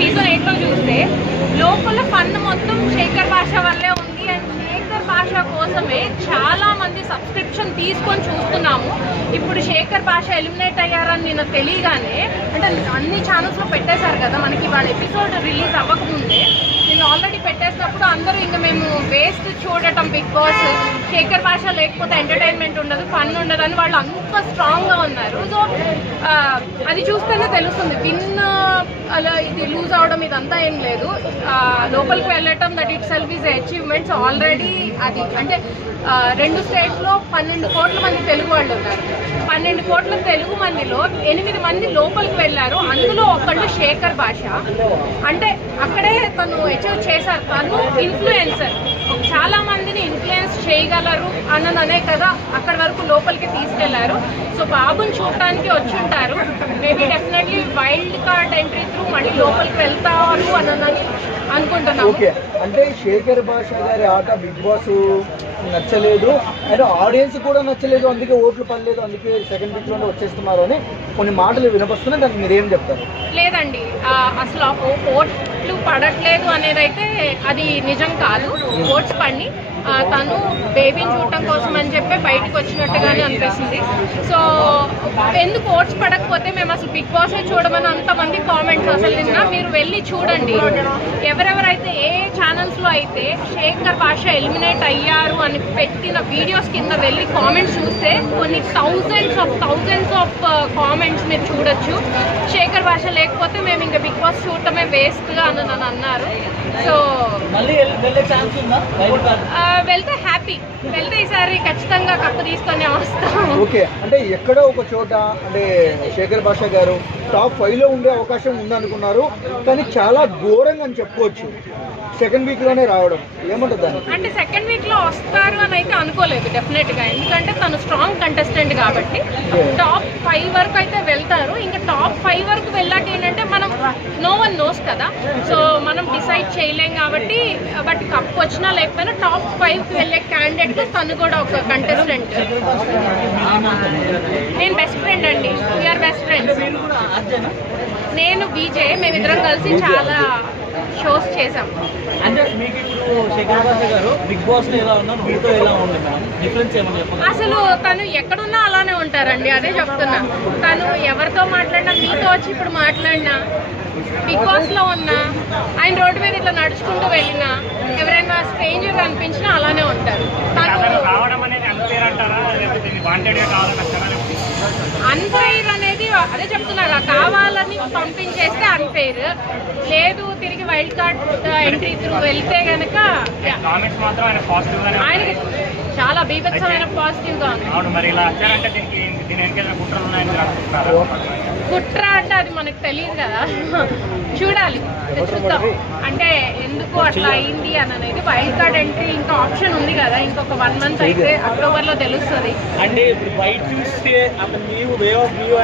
Season 8లో చూస్తే లోపల fun మొత్తం శేఖర్ భాష వల్లే ఉంది. అండ్ శేఖర్ భాష కోసమే చాలా మంది సబ్స్క్రిప్షన్ తీసుకొని చూస్తున్నాము. ఇప్పుడు శేఖర్ భాష ఎలిమినేట్ అయ్యారని నేను తెలియగానే, అంటే అన్ని ఛానల్స్లో పెట్టేశారు కదా మనకి, వాళ్ళ ఎపిసోడ్ రిలీజ్ అవ్వకముందే నేను ఆల్రెడీ పెట్టేసినప్పుడు అందరూ ఇంకా మేము వేస్ట్ చూడటం బిగ్ బాస్, శేఖర్ భాష లేకపోతే ఎంటర్టైన్మెంట్ ఉండదు, ఫన్ ఉండదు అని వాళ్ళు అంత స్ట్రాంగ్గా ఉన్నారు. సో అది చూస్తేనే తెలుస్తుంది విన్ అలా ఇది లూజ్ అవడం ఇదంతా ఏం లేదు. లోపలికి వెళ్ళటం that it self is achievements already. అది అంటే 2 స్టేట్స్లో 12 కోట్ల మంది తెలుగు వాళ్ళు ఉన్నారు. 12 కోట్ల తెలుగు మందిలో 8 మంది లోపలికి వెళ్ళారు. అందులో ఒకళ్ళు శేఖర్ భాష. అంటే అక్కడే తను అచీవ్ చేశారు. తను ఇన్ఫ్లుయెన్సర్, చాలా మందిని ఇన్ఫ్లుయెన్స్ చేయగలరు అన్నదనే కదా అక్కడి వరకు లోపలికి తీసుకెళ్లారు. సో బాబుని చూడటానికి వచ్చి ఉంటారు. Maybe definitely wild card entry through మళ్ళీ లోపలికి వెళ్తారు అన్నదని అనుకుంటున్నాను. అంటే శేఖర్ భాష గారి ఆట బిగ్ బాస్ నచ్చలేదు, అయితే ఆడియన్స్ కూడా నచ్చలేదు, అందుకే ఓట్లు పడలేదు, అందుకే సెకండ్ వీక్ లోనే వచ్చేస్తున్నారు అని కొన్ని మాటలు వినపస్తున్నాయి. దానికి మీరేం చెప్తారు? లేదండి, అసలు ఓట్లు పడట్లేదు అనేది అయితే అది నిజం కాదు. ఓట్స్ పడి తను బేబీని చూడటం కోసం అని చెప్పి బయటకు వచ్చినట్టుగానే అనిపిస్తుంది. సో ఎందుకు ఓట్స్ పడకపోతే మేము అసలు బిగ్ బాసే చూడమని అంతమంది కామెంట్స్. అసలు నిన్న మీరు వెళ్ళి చూడండి, ఎవరెవరైతే ఏ ఛానల్స్లో అయితే శేఖర్ భాష ఎలిమినేట్ అయ్యారు అని పెట్టిన వీడియోస్ కింద వెళ్ళి కామెంట్స్ చూస్తే కొన్ని థౌజండ్స్ ఆఫ్ కామెంట్స్ మీరు చూడొచ్చు. శేఖర్ భాష లేకపోతే మేము ఇంకా బిగ్ బాస్ చూడటమే వేస్ట్గా అని నన్ను అన్నారు. సో వెళ్తే హ్యాపీ, వెళ్తే ఈసారి ఖచ్చితంగా కప్పు తీసుకొని వస్తాం. ఓకే, అంటే ఎక్కడో ఒక చోట అంటే శేఖర్ భాష గారు టాప్ 5లో ఉండే అవకాశం ఉందనుకున్నారు, కానీ చాలా ఘోరంగా అని చెప్పుకోవచ్చు సెకండ్ వీక్ లోనే రావడం. ఏమంటుంది అంటే సెకండ్ వీక్ లో వస్తారు అని అయితే అనుకోలేదు డెఫినెట్ గా, ఎందుకంటే తను స్ట్రాంగ్ కంటెస్టెంట్ కాబట్టి టాప్ 5 వరకు అయితే వెళ్తారు. ఇంకా టాప్ 5 వరకు వెళ్ళాక ఏంటంటే మనం నో వన్ నోస్ కదా, సో మనం డిసైడ్ చేయలేం కాబట్టి. బట్ కప్ వచ్చినా లేకపోయినా టాప్ 5కి వెళ్ళే క్యాండిడేట్ తను కూడా ఒక కంటెస్టెంట్. నేను బెస్ట్ ఫ్రెండ్ అండి, వీఆర్ బెస్ట్ ఫ్రెండ్స్. నేను బీజే, మేమిద్దరం కలిసి చాలా షోస్ చేసాం. అంటే మీకు ఇప్పుడు శేఖర్ భాష గారు బిగ్ బాస్ లో ఎలా ఉన్నారు, మీతో ఎలా ఉంది మేడం? డిఫరెన్స్ ఏమన్నా చెప్పండి. అసలు తను ఎక్కడున్నా అలానే ఉంటారండి, అదే చెప్తున్నా. తను ఎవరితో మాట్లాడినా, మీతో వచ్చి ఇప్పుడు మాట్లాడినా, బిగ్ బాస్ లో ఉన్నా, ఆయన రోడ్డు మీద ఇట్లా నడుచుకుంటూ వెళ్ళినా, ఎవరైనా స్ట్రేంజర్ కనిపించినా అలానే ఉంటారు. అన్ఫెయిర్ అనేది అదే చెప్తున్నారు, కావాలని పంపించేస్తే అన్ఫెయిర్. లేదు తిరిగి వైల్డ్ కార్డ్ ఎంట్రీ త్రూ వెళ్తే కనుక ఆయనకి చాలా బీభత్సమైన పాజిటివ్ గా ఉంది. కుట్ర అంటే అది మనకు తెలియదు కదా, చూడాలి, చూద్దాం. అంటే ఎందుకు అట్లా అయింది అని అనేది. వైల్డ్ కార్డ్ ఎంట్రీ ఇంకా ఆప్షన్ ఉంది కదా, ఇంకొక 1 మంత్ అయితే అక్టోబర్ లో తెలుస్తుంది. అంటే బయట చూస్తే